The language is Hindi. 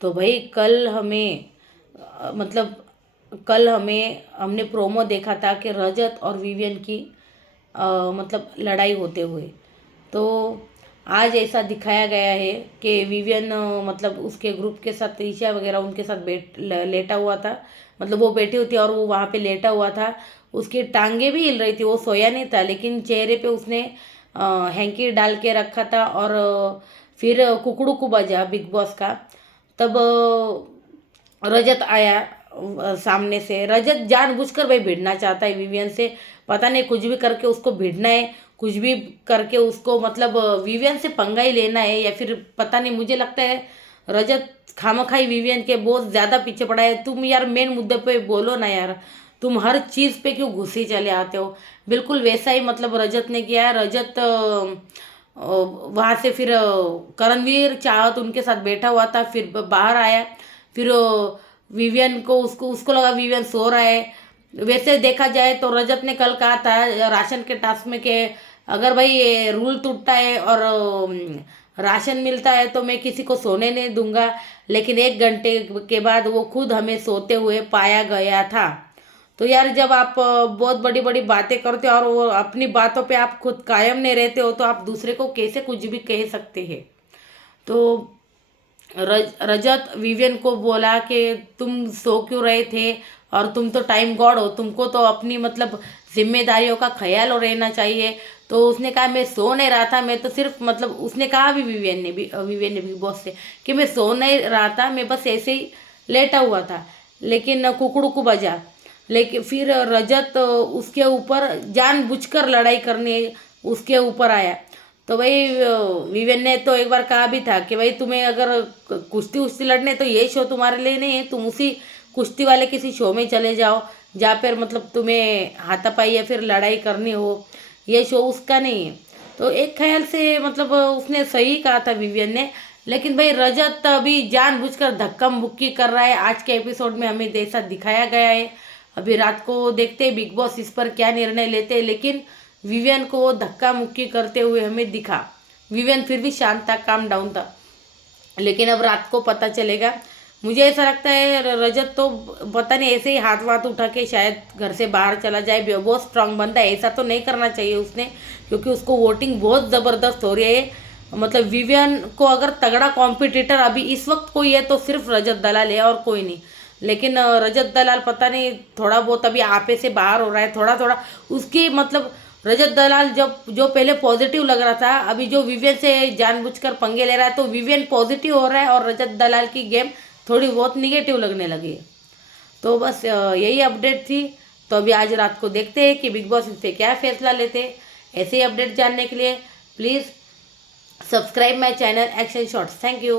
तो भाई कल हमें मतलब कल हमने प्रोमो देखा था कि रजत और विवियन की मतलब लड़ाई होते हुए। तो आज ऐसा दिखाया गया है कि विवियन मतलब उसके ग्रुप के साथ ईशा वगैरह उनके साथ लेटा हुआ था। मतलब वो बैठी हुई थी और वो वहाँ पे लेटा हुआ था। उसकी टांगे भी हिल रही थी, वो सोया नहीं था, लेकिन चेहरे पे उसने हैंकी डाल के रखा था। और फिर कुकड़ू को बजा बिग बॉस का। तब रजत आया सामने से। रजत जानबूझकर भाई भिड़ना चाहता है विवियन से। पता नहीं कुछ भी करके उसको भिड़ना है, कुछ भी करके उसको मतलब विवियन से पंगा ही लेना है, या फिर पता नहीं। मुझे लगता है रजत खामखाई विवियन के बहुत ज़्यादा पीछे पड़ा है। तुम यार मेन मुद्दे पे बोलो ना यार, तुम हर चीज़ पे क्यों घुसे चले आते हो। बिल्कुल वैसा ही मतलब रजत ने किया है। रजत वहाँ से फिर करणवीर चाहत उनके साथ बैठा हुआ था, फिर बाहर आया। फिर विवियन को उसको उसको लगा विवियन सो रहा है। वैसे देखा जाए तो रजत ने कल कहा था राशन के टास्क में कि अगर भाई ये रूल टूटता है और राशन मिलता है तो मैं किसी को सोने नहीं दूंगा। लेकिन 1 घंटे के बाद वो खुद हमें सोते हुए पाया गया था। तो यार जब आप बहुत बड़ी बड़ी बातें करते हो और वो अपनी बातों पे आप खुद कायम नहीं रहते हो, तो आप दूसरे को कैसे कुछ भी कह सकते हैं। तो रजत विवियन को बोला कि तुम सो क्यों रहे थे, और तुम तो टाइम गॉड हो, तुमको तो अपनी मतलब जिम्मेदारियों का ख्याल रहना चाहिए। तो उसने कहा मैं सो नहीं रहा था, मैं तो सिर्फ मतलब उसने कहा भी विवियन ने बिग बॉस से कि मैं सो नहीं रहा था, मैं बस ऐसे ही लेटा हुआ था। लेकिन कुकड़ू को बजा। लेकिन फिर रजत उसके ऊपर जानबूझकर लड़ाई करने उसके ऊपर आया। तो भाई विवेन ने तो एक बार कहा भी था कि भाई तुम्हें अगर कुश्ती उश्ती लड़ने तो ये शो तुम्हारे लिए नहीं है, तुम उसी कुश्ती वाले किसी शो में चले जाओ जहाँ पर मतलब तुम्हें हाथापाई या फिर लड़ाई करनी हो। ये शो उसका नहीं है। तो एक ख्याल से मतलब उसने सही कहा था विवियन ने। लेकिन भाई रजत अभी जानबूझकर धक्का मुक्की कर रहा है। आज के एपिसोड में हमें ऐसा दिखाया गया है। अभी रात को देखते हैं बिग बॉस इस पर क्या निर्णय लेते हैं। लेकिन विवियन को वो धक्का मुक्की करते हुए हमें दिखा। विवियन फिर भी शांत था, काम डाउन था। लेकिन अब रात को पता चलेगा। मुझे ऐसा लगता है रजत तो पता नहीं ऐसे ही हाथ वाथ उठा के शायद घर से बाहर चला जाए। बहुत स्ट्रांग बंदा है, ऐसा तो नहीं करना चाहिए उसने, क्योंकि उसको वोटिंग बहुत ज़बरदस्त हो रही है। मतलब विवियन को अगर तगड़ा कॉम्पिटिटर अभी इस वक्त कोई है तो सिर्फ रजत दलाल है और कोई नहीं। लेकिन रजत दलाल पता नहीं थोड़ा बहुत अभी आपे से बाहर हो रहा है, थोड़ा थोड़ा उसकी मतलब रजत दलाल जब जो पहले पॉजिटिव लग रहा था, अभी जो विवियन से जानबूझकर पंगे ले रहा है तो विवियन पॉजिटिव हो रहा है और रजत दलाल की गेम थोड़ी बहुत निगेटिव लगने लगी है। तो बस यही अपडेट थी। तो अभी आज रात को देखते हैं कि बिग बॉस इस पर क्या फैसला लेते हैं। ऐसे ही अपडेट जानने के लिए please subscribe my channel action shorts. Thank you.